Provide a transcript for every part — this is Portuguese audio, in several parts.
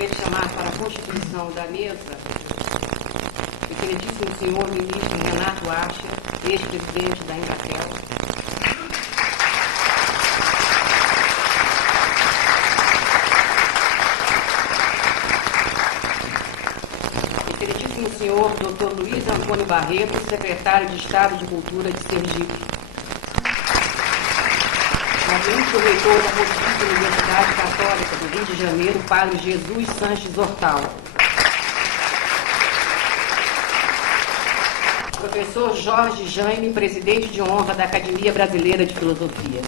gostaria de chamar para a constituição da mesa o excelentíssimo senhor ministro Renato Acha, ex-presidente da Embratel. Excelentíssimo senhor Dr. Luiz Antônio Barreto, secretário de Estado de Cultura de Sergipe. Novamente, o reitor da Pontifícia Universidade Católica do Rio de Janeiro, Padre Jesus Sanches Hortal. Professor Jorge Jaime, presidente de honra da Academia Brasileira de Filosofia.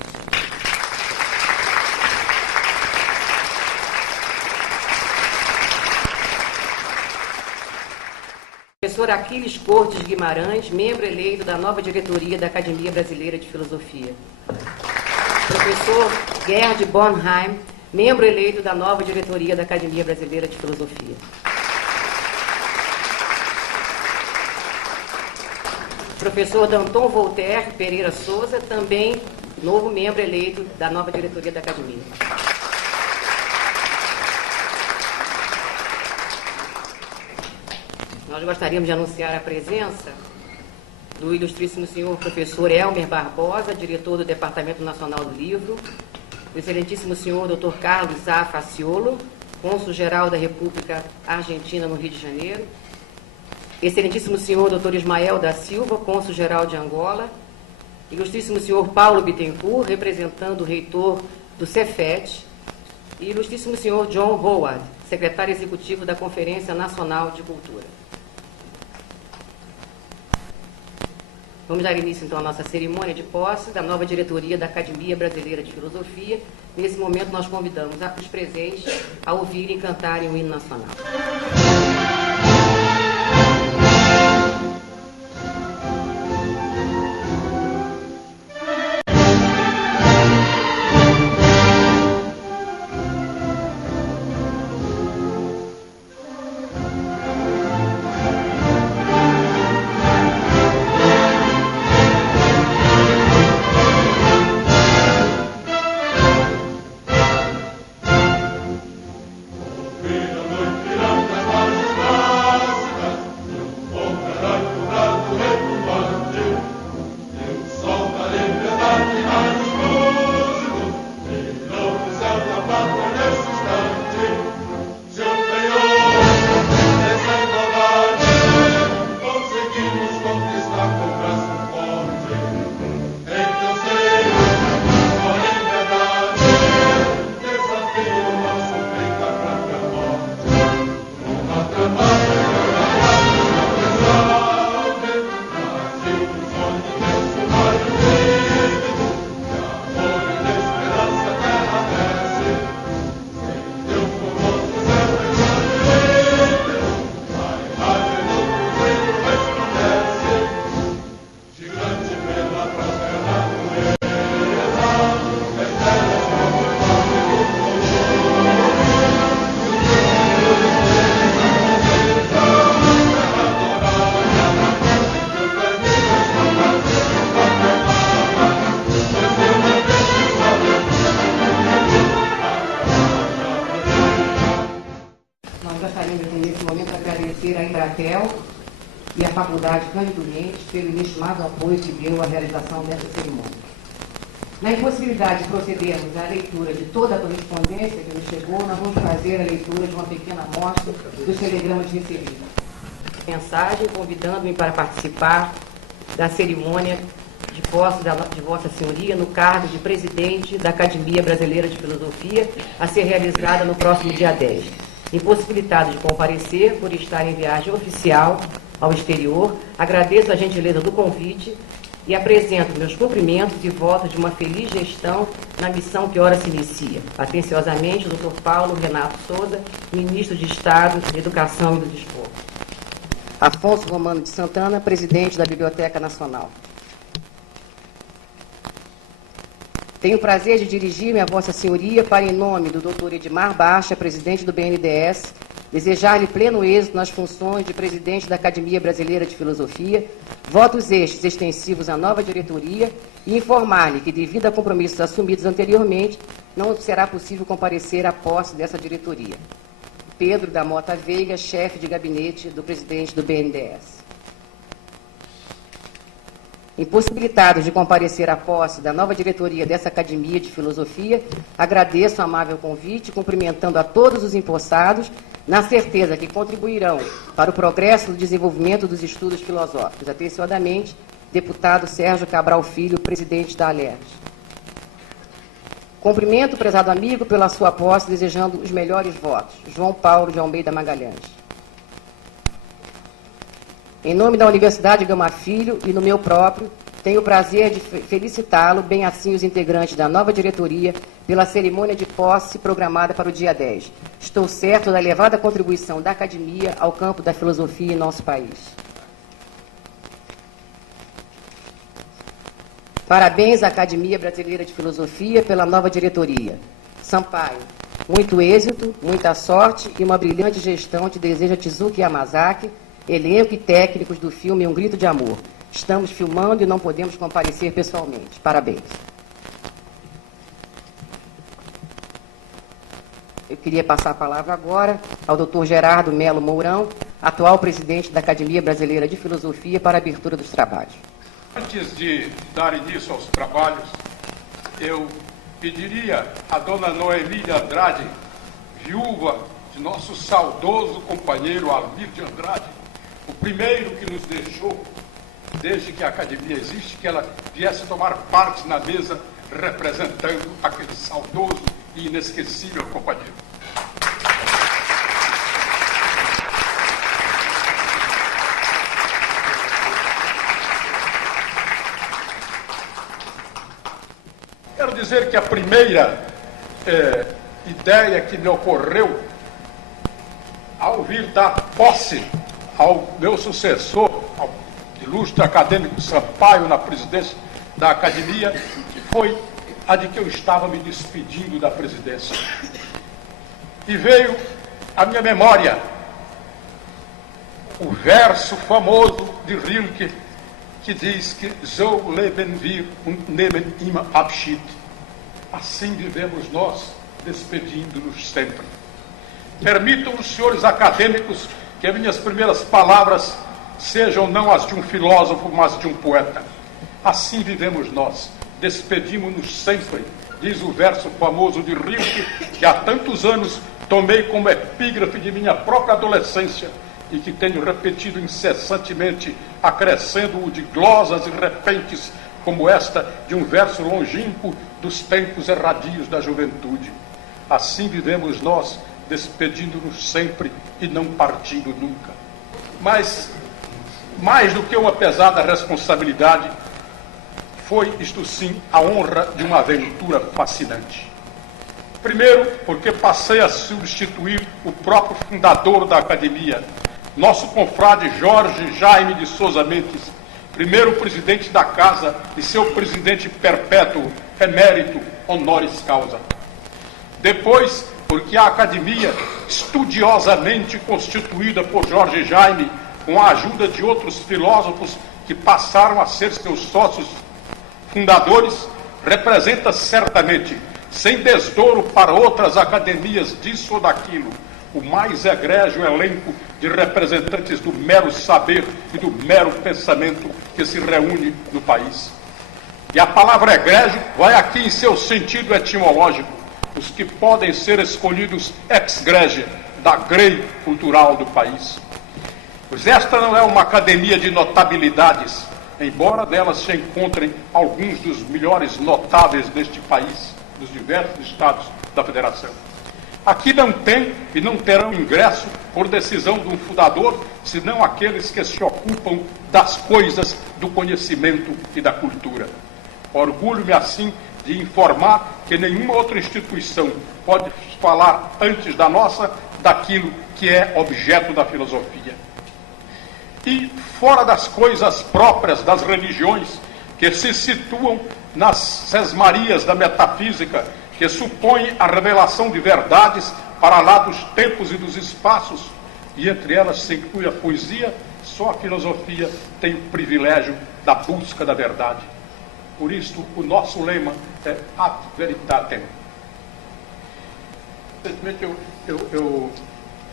Professor Aquiles Cortes Guimarães, membro eleito da nova diretoria da Academia Brasileira de Filosofia. Professor Gerd Bornheim, membro eleito da nova diretoria da Academia Brasileira de Filosofia. Professor Danton Voltaire Pereira Souza, também novo membro eleito da nova diretoria da Academia. Nós gostaríamos de anunciar a presença do ilustríssimo senhor professor Elmer Barbosa, diretor do Departamento Nacional do Livro, do excelentíssimo senhor Dr. Carlos A. Faciolo, cônsul-geral da República Argentina no Rio de Janeiro, excelentíssimo senhor Dr. Ismael da Silva, cônsul-geral de Angola, ilustríssimo senhor Paulo Bittencourt, representando o reitor do Cefet, e ilustríssimo senhor John Howard, secretário executivo da Conferência Nacional de Cultura. Vamos dar início, então, à nossa cerimônia de posse da nova diretoria da Academia Brasileira de Filosofia. Nesse momento, nós convidamos os presentes a ouvirem e cantarem o hino nacional. E a Faculdade Cândido Mendes pelo inestimado apoio que deu à realização dessa cerimônia. Na impossibilidade de procedermos à leitura de toda a correspondência que nos chegou, nós vamos fazer a leitura de uma pequena amostra dos telegramas recebidos. Mensagem convidando-me para participar da cerimônia de posse de Vossa Senhoria no cargo de presidente da Academia Brasileira de Filosofia, a ser realizada no próximo dia 10. Impossibilitado de comparecer por estar em viagem oficial ao exterior, agradeço a gentileza do convite e apresento meus cumprimentos e votos de uma feliz gestão na missão que ora se inicia. Atenciosamente, o Dr. Paulo Renato Souza, Ministro de Estado de Educação e do Desporto. Afonso Romano de Santana, Presidente da Biblioteca Nacional. Tenho o prazer de dirigir-me a Vossa Senhoria para, em nome do Dr. Edmar Baixa, Presidente do BNDES, desejar-lhe pleno êxito nas funções de Presidente da Academia Brasileira de Filosofia, votos estes extensivos à nova diretoria e informar-lhe que, devido a compromissos assumidos anteriormente, não será possível comparecer à posse dessa diretoria. Pedro da Mota Veiga, chefe de gabinete do presidente do BNDES. Impossibilitados de comparecer à posse da nova diretoria dessa Academia de Filosofia, agradeço o amável convite, cumprimentando a todos os empossados, na certeza que contribuirão para o progresso do desenvolvimento dos estudos filosóficos. Atenciosamente, deputado Sérgio Cabral Filho, presidente da ALERJ. Cumprimento o prezado amigo pela sua posse, desejando os melhores votos. João Paulo de Almeida Magalhães. Em nome da Universidade Gama Filho e no meu próprio, tenho o prazer de felicitá-lo, bem assim os integrantes da nova diretoria, pela cerimônia de posse programada para o dia 10. Estou certo da elevada contribuição da academia ao campo da filosofia em nosso país. Parabéns à Academia Brasileira de Filosofia pela nova diretoria. Sampaio, muito êxito, muita sorte e uma brilhante gestão te deseja Tezuki Yamazaki, elenco e técnicos do filme Um Grito de Amor. Estamos filmando e não podemos comparecer pessoalmente. Parabéns. Eu queria passar a palavra agora ao Dr. Gerardo Melo Mourão, atual presidente da Academia Brasileira de Filosofia, para a abertura dos trabalhos. Antes de dar início aos trabalhos, eu pediria à dona Noemi de Andrade, viúva de nosso saudoso companheiro Almir de Andrade, o primeiro que nos deixou desde que a academia existe, que ela viesse tomar parte na mesa representando aquele saudoso e inesquecível companheiro. Quero dizer que a primeira ideia que me ocorreu ao vir dar posse ao meu sucessor, ao ilustre acadêmico Sampaio, na presidência da academia, foi a de que eu estava me despedindo da presidência. E veio à minha memória o verso famoso de Rilke, que diz que so leben wir und nehmen immer Abschied. Assim vivemos nós, despedindo-nos sempre. Permitam os senhores acadêmicos que as minhas primeiras palavras sejam não as de um filósofo, mas de um poeta. Assim vivemos nós, despedimos-nos sempre, diz o verso famoso de Rilke, que há tantos anos tomei como epígrafe de minha própria adolescência e que tenho repetido incessantemente, acrescendo-o de glosas e repentes como esta de um verso longínquo dos tempos erradios da juventude. Assim vivemos nós, despedindo-nos sempre e não partindo nunca. Mas, mais do que uma pesada responsabilidade, foi, isto sim, a honra de uma aventura fascinante. Primeiro, porque passei a substituir o próprio fundador da academia, nosso confrade Jorge Jaime de Souza Mendes, primeiro presidente da casa e seu presidente perpétuo, emérito, honoris causa. Depois, porque a academia, estudiosamente constituída por Jorge Jaime, com a ajuda de outros filósofos que passaram a ser seus sócios fundadores, representa certamente, sem desdouro para outras academias disso ou daquilo, o mais egrégio elenco de representantes do mero saber e do mero pensamento que se reúne no país. E a palavra egrégio vai aqui em seu sentido etimológico, os que podem ser escolhidos ex grege, da grei cultural do país. Pois esta não é uma academia de notabilidades, embora nelas se encontrem alguns dos melhores notáveis deste país, dos diversos estados da federação. Aqui não tem e não terão ingresso por decisão de um fundador, senão aqueles que se ocupam das coisas do conhecimento e da cultura. Orgulho-me assim de informar que nenhuma outra instituição pode falar antes da nossa daquilo que é objeto da filosofia. E fora das coisas próprias das religiões, que se situam nas sesmarias da metafísica, que supõe a revelação de verdades para lá dos tempos e dos espaços, e entre elas se inclui a poesia, só a filosofia tem o privilégio da busca da verdade. Por isso, o nosso lema é ad veritatem. Recentemente eu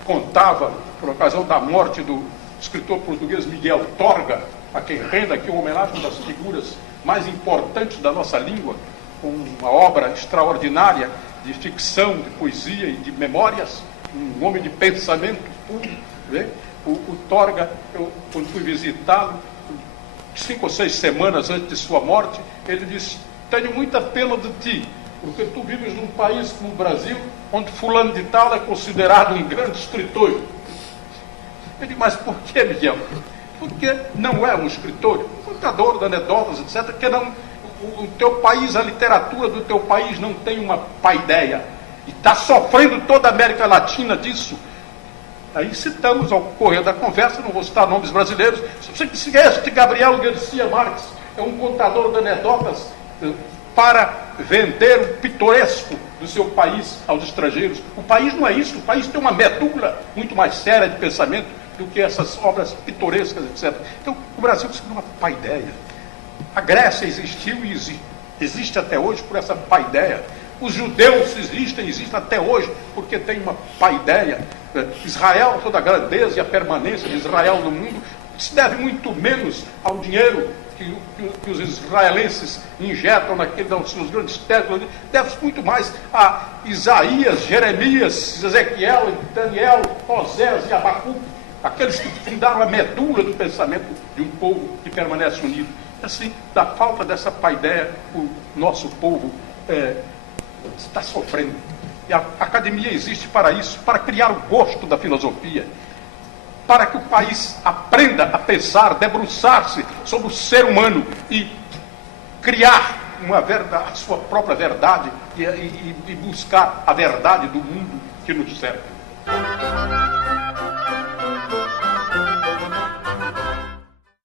contava, por ocasião da morte do escritor português Miguel Torga, a quem renda aqui uma homenagem, uma das figuras mais importantes da nossa língua, com uma obra extraordinária de ficção, de poesia e de memórias, um homem de pensamento puro. Né? O Torga, eu, quando fui visitá-lo, 5 ou 6 semanas antes de sua morte, ele disse: tenho muita pena de ti, porque tu vives num país como o Brasil, onde fulano de tal é considerado um grande escritor. Eu digo: mas por que, Miguel? Porque não é um escritor, um contador de anedotas, etc., que não, o teu país, a literatura do teu país não tem uma paideia, e está sofrendo toda a América Latina disso. Aí citamos ao correr da conversa, não vou citar nomes brasileiros, se este Gabriel Garcia Marques é um contador de anedotas para vender o pitoresco do seu país aos estrangeiros. O país não é isso, o país tem uma medula muito mais séria de pensamento do que essas obras pitorescas, etc. Então, o Brasil precisa de uma paideia. A Grécia existiu e existe até hoje por essa paideia. Os judeus existem até hoje porque tem uma paideia. Israel, toda a grandeza e a permanência de Israel no mundo se deve muito menos ao dinheiro que os israelenses injetam nos grandes templos, deve-se muito mais a Isaías, Jeremias, Ezequiel, Daniel, Osés e Abacuque, aqueles que fundaram a medula do pensamento de um povo que permanece unido. Assim, da falta dessa paideia, o nosso povo está sofrendo. E a academia existe para isso, para criar o gosto da filosofia, para que o país aprenda a pensar, debruçar-se sobre o ser humano e criar a sua própria verdade e buscar a verdade do mundo que nos serve.